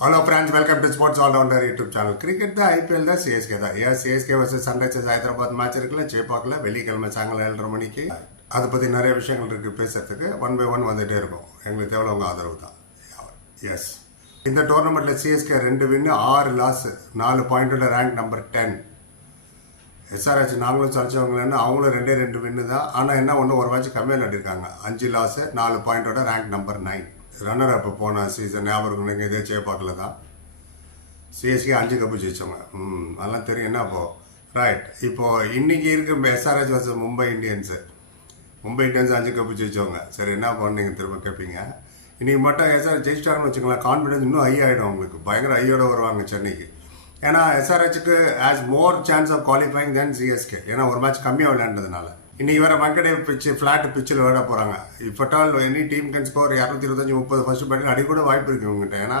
Hello friends, welcome to Sports All Rounder YouTube channel. Cricket தான் IPL தான் CSK தான். CSK versus Sunrisers Hyderabad match இருக்குல்ல, சேப்பாக்கில் வெள்ளிக்கிழமை சாயங்காலம் 7:30 மணிக்கு. அதை பற்றி நிறைய விஷயங்கள் இருக்குது பேசுறதுக்கு. 1 by 1 வந்துகிட்டே இருக்கும். எங்களுக்கு தேவை உங்கள் ஆதரவு தான். எஸ், இந்த டோர்னமெண்ட்டில் சிஎஸ்கே 2 வின்னு 6 லாஸ், 4 பாயிண்டோட ரேங்க் நம்பர் 10. எஸ்ஆர்ஹெச் நாங்களும் சளிச்சவங்களேன்னு அவங்களும் 2 வின்னு தான். ஆனால் என்ன ஒன்று ஒரு மேட்ச் கம்மியாக நடிருக்காங்க. 5 லாஸ், 4 பாயிண்டோட ரேங்க் நம்பர் 9. ரன்னர் அப்போ போன சீசன் ஞாபகம் நீங்கள் இதே சேப்பாக்கில் தான் சிஎஸ்கே 5 கப்பு ஜெயிச்சவங்க. அதெல்லாம் தெரியும் என்ன அப்போது. ரைட், இப்போது இன்றைக்கி இருக்க SRH versus Mumbai Indians 5 cup ஜெயிச்சவங்க. சரி, என்ன பண்ணீங்க திரும்ப கேட்பீங்க. இன்றைக்கி மட்டும் எஸ்ஆர்ஹெச் ஜெயிச்சிட்டாங்கன்னு வச்சுக்கலாம், கான்ஃபிடன்ஸ் இன்னும் ஹை ஆகிடும் உங்களுக்கு. பயங்கர ஹையோட வருவாங்க சென்னைக்கு. ஏன்னா எஸ்ஆர்ஹெச்சுக்கு has more chance of qualifying then CSK. ஏன்னா ஒரு மேட்ச் கம்மியாக விளையாண்டதுனால. இன்றைக்கி வேறு மங்கடே பிச்சு ஃப்ளாட் பிச்சில் விளையாட போகிறாங்க. If at all any team can score 225-30 first பேட்டில் அடி கூட வாய்ப்பு இருக்குது இவங்ககிட்ட. ஏன்னா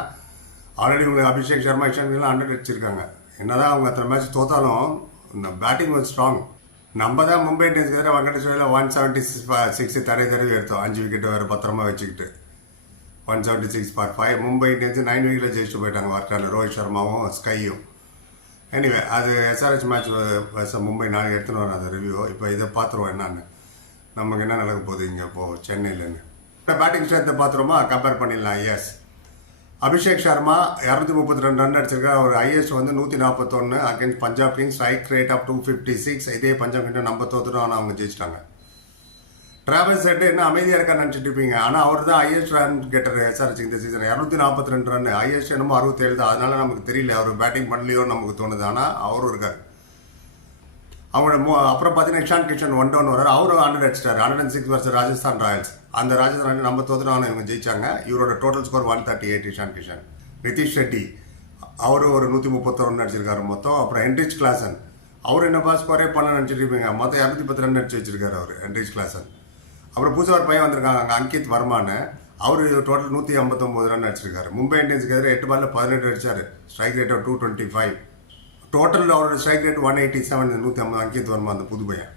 ஆல்ரெடி உங்களுக்கு அபிஷேக் சர்மா இஷான்லாம் 100 அடிச்சிருக்காங்க. என்னதான் அவங்க அத்தனை மேட்ச் தோத்தாலும் இந்த பேட்டிங் வாஸ் ஸ்ட்ராங். நம்ம தான் மும்பை இந்தியன்ஸ்க்கு எதிராக வெங்கடேஸ்வரில் 176 தடவை எடுத்தோம். 5 விக்கெட்டு வேறு பத்திரமா வச்சுக்கிட்டு 176 for 5. மும்பை இந்தியன்ஸ் 9 விக்கெட்டில் ஜெயிச்சுட்டு போயிட்டாங்க. வார்ட்டால் ரோஹித் சர்மாவும் ஸ்கையும். எனிவே, அது எஸ்ஆர்ஹெச் மேட்ச் மும்பை நான் எடுத்துன்னு வரேன் அந்த ரிவ்யூ. இப்போ இதை பார்த்துருவோம் என்னான்னு, நமக்கு என்ன நடக்க போகுது இங்கே இப்போது சென்னையிலன்னு. பேட்டிங் ஸ்ட்ரென்த்தை பார்த்துருவோமா, கம்பேர் பண்ணிடலாம். எஸ், அபிஷேக் சர்மா 232 ரன் அடிச்சிருக்காரு. அவர் ஹையஸ்ட் வந்து 141 against Punjab Kings. Strike rate of 256. இதே பஞ்சாப் கிட்ட நம்ம தோத்துட்டோம், ஆனால் அவங்க ஜெயிச்சிட்டாங்க. டிராவல்ஸ் செட்டு என்ன அமைதியாக இருக்கான்னு நினச்சிட்டு இருப்பீங்க. ஆனால் அவர் தான் ஹையஸ்ட் ரன் கெட்டர் எஸ்ஆர்ஹெச் இந்த சீசன். 242 ரன். ஹையஸ்ட் என்னமோ 67 தான். அதனால நமக்கு தெரியல அவர் பேட்டிங் பண்ணலையோ நமக்கு தோணுது. ஆனால் அவரும் இருக்கார். அவங்களோட அப்புறம் பார்த்தீங்கன்னா இஷான் கிஷன் 1 down வர்றாரு. அவரும் 100 அடிச்சிட்டார். 106 வர்சஸ் ராஜஸ்தான் ராயல்ஸ். அந்த ராஜஸ்தான் நம்ம தோத்துட்டோம், இவங்க ஜெயிச்சாங்க. இவரோட டோட்டல் ஸ்கோர் 138. இஷான் கிஷன். நிதிஷ் ரெட்டி அவரும் ஒரு 131 ரன் அடிச்சிருக்காரு மொத்தம். அப்புறம் ஹென்ரிச் கிளாசன் அவர் என்னப்பா ஸ்கோரே பண்ண நினச்சிட்டு இருப்பீங்க. மொத்தம் 210 ரன் அடிச்சு வச்சிருக்காரு அவர் ஹென்ரிச் கிளாசன். அப்புறம் புதுசாக ஒரு பையன் வந்திருக்காங்க அங்கே, அங்கித் வர்மான்னு. அவர் டோட்டல் 159 ரன் அடிச்சிருக்காரு. மும்பை இந்தியன்ஸுக்கு எதிராக 8 பாலில் 18 அடிச்சார். Strike rate 225. டோட்டல் அவரோட ஸ்ட்ரைக் ரேட் 187. 150 அங்கித் வர்மா அந்த புது பையன்.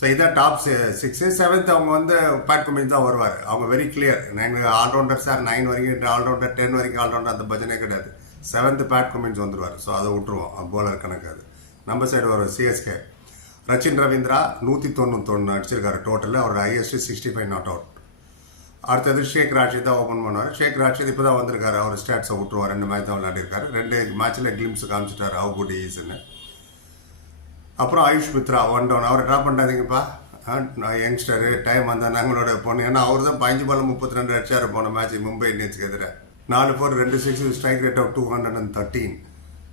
ஸோ இதான் டாப் 6. 7th அவங்க வந்து பேட் கமின்ஸ் தான் வருவார். அவங்க வெரி கிளியர். எங்களுக்கு ஆல்ரவுண்டர் சார் 9 வரைக்கும் ஆல்ரவுண்டர், 10 வரைக்கும் ஆல்ரவுண்டர், அந்த பஜனே கிடையாது. 7th பேட் கமின்ஸ் வந்துடுவார். ஸோ அதை விட்டுருவோம், போலர் கணக்காது. நம்ம சைடு வரும் சிஎஸ்கே. ரச்சின் ரவீந்திரா 191 அடிச்சிருக்காரு டோட்டலில். அவரோட ஹையஸ்ட் 65 நாட் அவுட். அடுத்தது ஷேக் ராஷித் தான் ஓப்பன் பண்ணுவார். ஷேக் ராஷித் இப்போ தான் வந்திருக்காரு. அவர் ஸ்டாட்ஸை விட்டுருவார். 2 மேட்ச் தான் விளையாடிருக்காரு. 2 மேட்ச்சில் கிளிம்ஸ் காமிச்சிட்டார் ஹவு குட் ஈஸ்ன்னு. அப்புறம் ஆயுஷ் மித்ரா 1 down. அவரை ட்ராப் பண்ணாதீங்கப்பா, யங்ஸ்டரு டைம் வந்தால் நாங்களோட பொண்ணு. ஏன்னா அவர் தான் 15 பால் 32 அடிச்சார் போன மேட்ச் மும்பை இந்தியன்ஸுக்கு எதிராக. 4 4 2 6 strike rate of 213.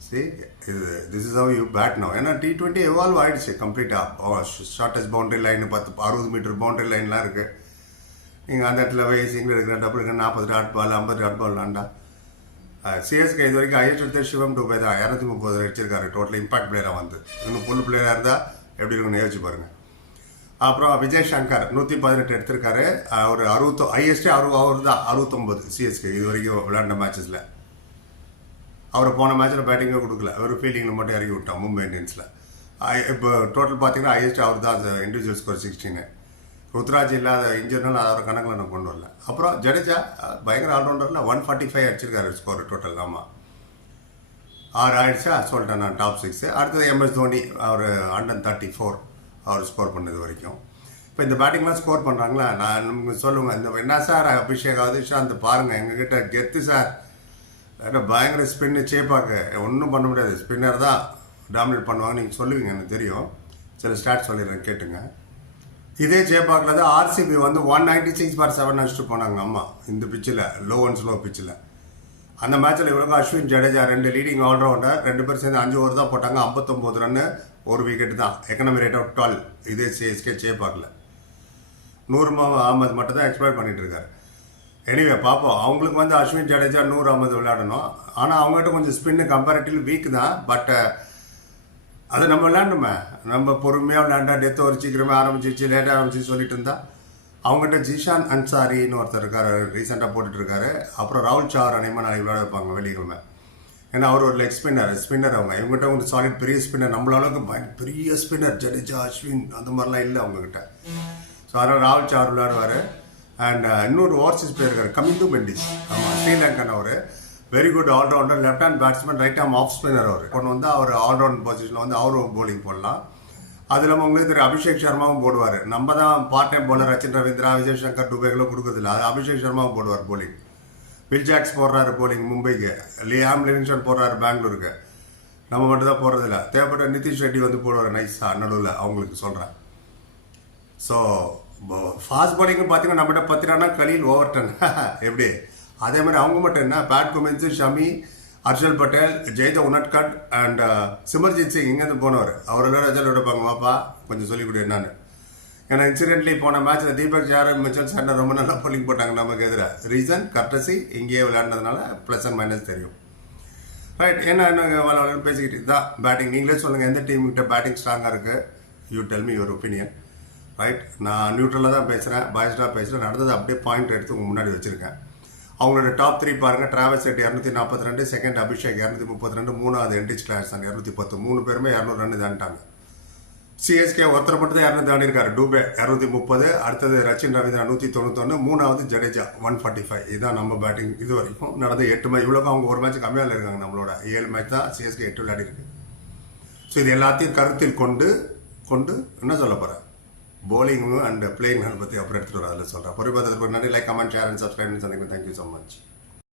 See, this is how you bat now. ஏன்னா T20 எவால்வ் ஆகிடுச்சு கம்ப்ளீட்டாக. Shortest boundary line 60 metre boundary லைன்லாம் இருக்குது. நீங்கள் அந்த இடத்துல போய் சிங்கிள் எடுக்கிற, டபுள் எடுக்கிற, 40 டாட் பால் 50 டாட் பால் விளாண்டா. சிஎஸ்கே இது வரைக்கும் ஹையஸ்ட் எடுத்த சிவம் டூபே தான் 230 அடிச்சிருக்காரு டோட்டல். இம்பாக்ட் பிளேயராக வந்து இன்னும் ஃபுல் பிளேயராக இருந்தால் எப்படி இருக்குன்னு யோசிச்சு பாருங்கள். அப்புறம் விஜய் சங்கர் 118 எடுத்திருக்காரு. அவர் ஹையஸ்டே அவர் தான் 69 சிஎஸ்கே இது வரைக்கும் விளையாண்ட மேட்சஸில். அவரை போன மேட்ச்சில் பேட்டிங்கே கொடுக்கல, ஒரு ஃபீல்டிங்கில் மட்டும் இறக்கி விட்டான் மும்பை இந்தியன்ஸில். இப்போ டோட்டல் பார்த்தீங்கன்னா ஹையஸ்ட் அவர் தான் இண்டிவிஜுவல் ஸ்கோர் 16. ருத்ராஜ் இல்லாத இன்ஜர்னால் அவரை கணக்கில் நான் கொண்டு வரல. அப்புறம் ஜடேஜா பயங்கர ஆல்ரவுண்டரில் 145 அடிச்சிருக்காரு ஸ்கோர் டோட்டல். ஆமாம், 6 ஆயிடுச்சா சொல்லிட்டேன் நான். டாப் 6. அடுத்தது MS தோனி, அவர் 134 அவர் ஸ்கோர் பண்ணது வரைக்கும். இப்போ இந்த பேட்டிங்லாம் ஸ்கோர் பண்ணுறாங்களா, நான் நமக்கு சொல்லுங்கள். இந்த என்ன சார் அபிஷேக் ஆகுது இஷாந்த் பாருங்கள், எங்ககிட்ட கெத்து சார். பயங்கர ஸ்பின்னு சேப்பாக்கு ஒன்றும் பண்ண முடியாது. ஸ்பின்னர் தான் டாமினேட் பண்ணுவாங்க நீங்கள் சொல்லுவீங்க, எனக்கு தெரியும். சில ஸ்டார்ட் சொல்லிடுறேன் கேட்டுங்க. இதே சேப்பாக்கில் தான் ஆர்சிபி வந்து 196 for 7 அடிச்சுட்டு போனாங்க. அம்மா இந்த பிச்சில் லோ அண்ட் ஸ்லோ பிச்சில். அந்த மேட்ச்சில் இவருக்கும் அஸ்வின் ஜடேஜா 2 லீடிங் ஆல்ரவுண்டர் 2 பேர் சேர்ந்து 5 ஓவர் தான் போட்டாங்க. 59 ரன்னு, 1 விக்கெட்டு தான். Economy rate of 12. இதே சிஎஸ்கே சேப்பாக்கில் நூர் அகமது மட்டும் தான் எக்ஸ்பெக்ட் பண்ணிகிட்டு இருக்காரு. எனிவே பார்ப்போம். அவங்களுக்கு வந்து அஸ்வின் ஜடேஜா நூர் அகமது விளையாடணும். ஆனால் அவங்ககிட்ட கொஞ்சம் ஸ்பின்னு கம்பேரிட்டிவ்லி வீக் தான். பட் அதை நம்ம விளையாண்டுமே, நம்ம பொறுமையாக விளையாண்டா டெத் ஒரு சீக்கிரமே ஆரம்பிச்சிச்சு, லேட்டாக ஆரம்பிச்சு சொல்லிட்டு இருந்தா. அவங்ககிட்ட ஜிஷான் அன்சாரின்னு ஒருத்தர் இருக்கார், ரீசெண்டாக போட்டுட்ருக்காரு. அப்புறம் ராகுல் சார் அனைமா நாளைக்கு விளையாட வைப்பாங்க வெள்ளிக்கிழமை. ஏன்னா அவர் ஒரு லெக் ஸ்பின்னர் அவங்க. இவங்ககிட்ட கொஞ்சம் சாலிட் பெரிய ஸ்பின்னர், நம்மள அளவுக்கு பெரிய ஸ்பின்னர் ஜடேஜா அஸ்வின் அந்த மாதிரிலாம் இல்லை அவங்ககிட்ட. ஸோ அதனால் ராகுல் சார் விளையாடுவார். அண்ட் இன்னொரு ஓவர்சீஸ் பிளேயர் இருக்கார், கமிந்து மெண்டிஸ். ஆமாம், ஸ்ரீலங்கன் அவர். Very good all-rounder, left hand batsman, right hand off spinner. அவர் கொண்டு வந்து அவர் ஆல்ரவுண்ட் பொசிஷனில் வந்து அவரும் போலிங் போடலாம். அது இல்லாமல் உங்களுக்கு தெரியும் அபிஷேக் சர்மாவும் போடுவார். நம்ம தான் part time bowler Rachin Ravindra, Vijay Shankar, டுபேக்கெல்லாம் கொடுக்குறதில்ல. அது அபிஷேக் சர்மாவும் போடுவார் போலிங். வில் ஜாக்ஸ் போடுறாரு போலிங் மும்பைக்கு, லியாம் லிவிங்ஸ்டன் போடுறாரு பெங்களூருக்கு. நம்ம மட்டும் தான் போடுறதில்ல. தேவைப்பட்ட நிதிஷ் ரெட்டி வந்து போடுவார் நைஸாக நடுவில், அவங்களுக்கு சொல்கிறேன். ஸோ ஃபாஸ்ட் பவுலிங்னு பார்த்தீங்கன்னா நம்மகிட்ட 10 ரன்னா கலீல் ஓவர்டன் எப்படி அதே மாதிரி அவங்க மட்டும் என்ன பேட் குமின்ஸு, ஷமி, ஹர்ஷல் பட்டேல், ஜெய்த உனட்கட் அண்ட் சிமர்ஜித் சிங் இங்கேருந்து போனவர். அவரெல்லாம் ரஜல் எடுப்பாங்க, வாப்பா கொஞ்சம் சொல்லிக் கொடு என்னன்னு. ஏன்னா இன்சிடென்ட்லி போன மேட்ச்சில் தீபக் ஜார், மிச்சல் சாண்டர் ரொம்ப நல்லா போலிங் போட்டாங்க நமக்கு எதிராக. ரீசன் கர்டசி இங்கேயே விளையாடுனதுனால ப்ளஸ் அண்ட் மைனஸ் தெரியும். ரைட், என்ன விளையாடுன்னு பேசிக்கிட்டு தான் பேட்டிங். நீங்களே சொல்லுங்கள் எந்த டீம்கிட்ட பேட்டிங் ஸ்ட்ராங்காக இருக்குது. You tell me your opinion. Right, நான் நியூட்ரலாக தான் பேசுகிறேன், பாய்ஸ்டாக பேசுகிறேன். நடந்தது அப்படியே பாயிண்ட் எடுத்து உங்கள் முன்னாடி வச்சுருக்கேன். அவங்களோட டாப் 3 பாருங்கள். டிராவல்ஸ் செட் 242, செகண்ட் அபிஷேக் 232, மூணாவது என்டிச் கிளாஸ் 210. 3 பேருமே 200 ரன் தாண்டிட்டாங்க. சிஎஸ்கே ஒருத்தர் மட்டும் தான் 200 தாண்டிருக்காரு, டூபே 230, அடுத்தது ரச்சின் ரவீந்திரா 191, மூணாவது ஜடேஜா 145. இதுதான் நம்ம பேட்டிங் இது வரைக்கும் நடந்த 8 மேட்ச். இவ்வளோக்கு அவங்க ஒரு மேட்ச் கம்மியாக இருக்காங்க. நம்மளோட 7 மேட்ச் தான் சிஎஸ்கே 8 விளையாடி இருக்கு. ஸோ இது எல்லாத்தையும் கருத்தில் கொண்டு என்ன சொல்ல போகிறேன், bowling and playing பற்றி அப்புறம் எடுத்துகிட்டு வர அதில் சொல்கிறேன். பொறுப்பாக நன்றி. Like, comment, share and subscribe. Thank you so much.